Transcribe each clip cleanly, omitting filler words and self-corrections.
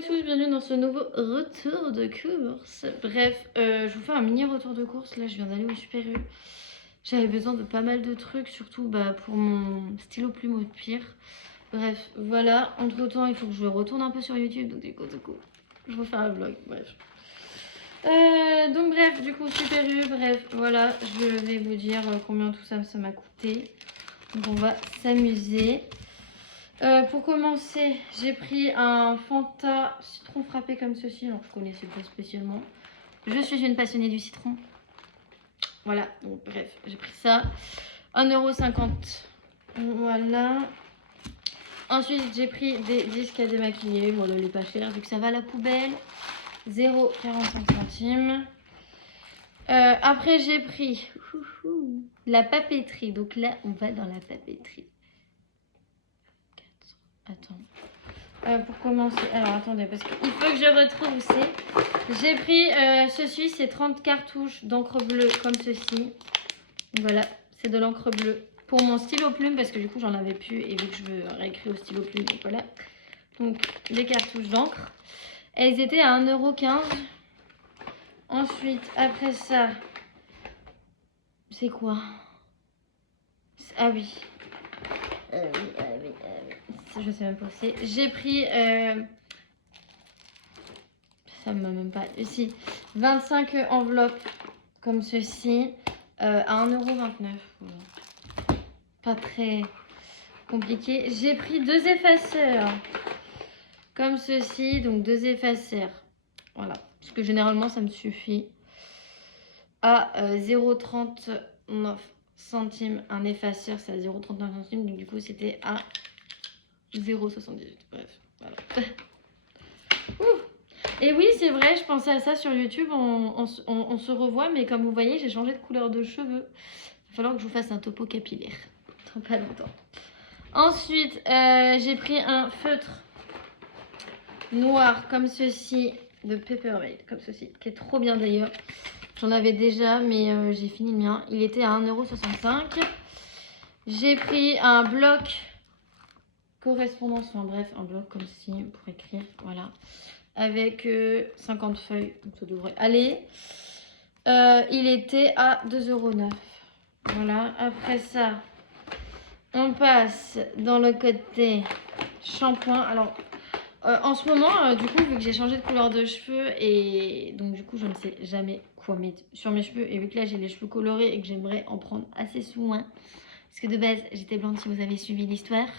à tous, bienvenue dans ce nouveau retour de course. Bref, je vous fais un mini retour de course. Là, je viens d'aller au Super U. J'avais besoin de pas mal de trucs, surtout pour mon stylo plume au pire. Bref, voilà. Entre temps, il faut que je retourne un peu sur YouTube. Donc, du coup, je vous fais un vlog. Bref. Donc, bref, du coup, Super U. Bref, voilà. Je vais vous dire combien tout ça m'a coûté. Donc, on va s'amuser. Pour commencer, j'ai pris un Fanta citron frappé comme ceci. Alors, je connaissais pas spécialement. Je suis une passionnée du citron. Voilà, donc bref, j'ai pris ça. 1,50 €. Voilà. Ensuite, j'ai pris des disques à démaquiller. Voilà, les pas chers, vu que ça va à la poubelle. 0,45 centimes. Après, j'ai pris la papeterie. Donc là, on va dans la papeterie. Attends. Pour commencer, alors attendez, parce qu'il faut que je retrouve où c'est. J'ai pris ceci, c'est 30 cartouches d'encre bleue comme ceci. Voilà, c'est de l'encre bleue pour mon stylo plume parce que du coup j'en avais plus et vu que je veux réécrire au stylo plume, donc voilà. Donc des cartouches d'encre. Elles étaient à 1,15 €. Ensuite, après ça, c'est quoi? Ah oui. Je sais même pas où c'est. J'ai pris... ça me m'a même pas... Si, 25 enveloppes comme ceci à 1,29 €. Voilà. Pas très compliqué. J'ai pris 2 effaceurs comme ceci. Donc 2 effaceurs. Voilà. Parce que généralement ça me suffit. À 0,39 centimes un effaceur. C'est à 0,39 centimes. Donc du coup c'était à 0,78. Bref. Voilà. Et oui, c'est vrai, je pensais à ça sur YouTube, on se revoit, mais comme vous voyez, j'ai changé de couleur de cheveux. Il va falloir que je vous fasse un topo capillaire. Dans pas longtemps. Ensuite, j'ai pris un feutre noir comme ceci, de Peppermint, comme ceci, qui est trop bien d'ailleurs. J'en avais déjà, mais j'ai fini le mien. Il était à 1,65 €. J'ai pris un bloc correspondance, enfin bref, un bloc comme ceci pour écrire, voilà. Avec 50 feuilles, donc ça devrait aller. Il était à 2,09 €. Voilà, après ça, on passe dans le côté shampoing. Alors, en ce moment, du coup, vu que j'ai changé de couleur de cheveux et donc du coup, je ne sais jamais quoi mettre sur mes cheveux. Et vu que là, j'ai les cheveux colorés et que j'aimerais en prendre assez soin, parce que de base, j'étais blonde si vous avez suivi l'histoire.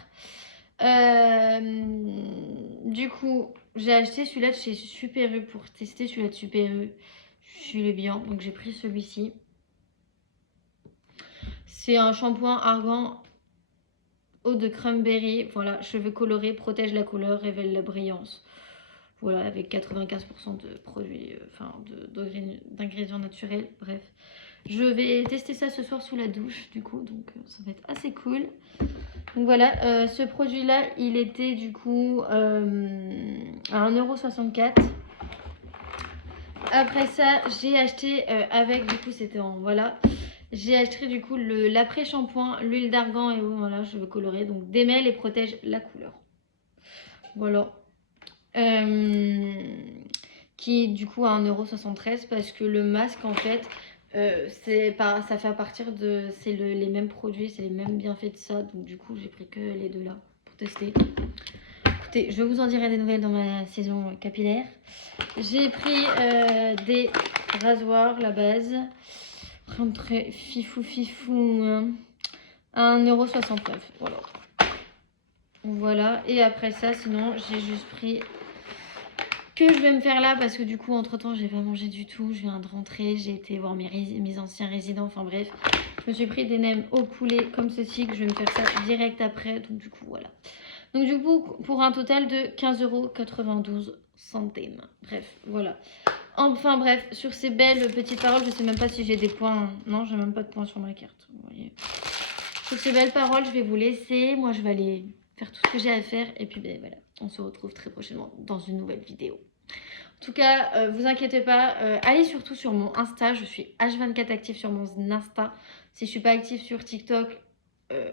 Du coup, j'ai acheté celui-là de chez Super U pour tester celui-là de Super U. Je suis le bien, donc j'ai pris celui-ci. C'est un shampoing argan eau de cranberry. Voilà, cheveux colorés, protège la couleur, révèle la brillance. Voilà, avec 95% de produits, d'ingrédients naturels. Bref, je vais tester ça ce soir sous la douche, du coup, donc ça va être assez cool. Donc voilà, ce produit-là, il était du coup à 1,64 €. Après ça, j'ai acheté avec, du coup, c'était en, voilà. J'ai acheté du coup l'après-shampoing, l'huile d'argan et voilà, je veux colorer. Donc démêle et protège la couleur. Voilà. Qui est du coup à 1,73 € parce que le masque, en fait, ça fait à partir de... C'est les mêmes produits, c'est les mêmes bienfaits de ça. Donc du coup, j'ai pris que les deux là pour tester. Écoutez, je vous en dirai des nouvelles dans ma saison capillaire. J'ai pris des rasoirs, la base. Très fifou hein. À 1,69 €. Voilà. Voilà. Et après ça, sinon, j'ai juste pris... que je vais me faire là parce que du coup entre temps j'ai pas mangé du tout, je viens de rentrer, j'ai été voir mes anciens résidents, enfin bref, je me suis pris des nems au poulet comme ceci que je vais me faire ça direct après, donc du coup voilà. Donc du coup pour un total de 15,92 €. Bref, voilà. Enfin bref, sur ces belles petites paroles, je sais même pas si j'ai des points, non j'ai même pas de points sur ma carte, vous voyez. Sur ces belles paroles, je vais vous laisser, moi je vais aller faire tout ce que j'ai à faire et puis ben voilà, on se retrouve très prochainement dans une nouvelle vidéo. En tout cas, vous inquiétez pas, allez surtout sur mon Insta, je suis H24 active sur mon Insta. Si je suis pas active sur TikTok,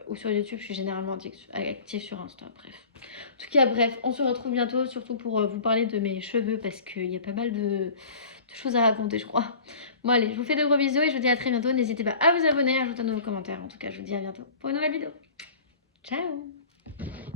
ou sur YouTube, je suis généralement active sur Insta, bref. En tout cas, bref, on se retrouve bientôt, surtout pour vous parler de mes cheveux, parce qu'il y a pas mal de choses à raconter, je crois. Bon allez, je vous fais de gros bisous et je vous dis à très bientôt. N'hésitez pas à vous abonner, à ajouter un nouveau commentaire. En tout cas, je vous dis à bientôt pour une nouvelle vidéo. Ciao!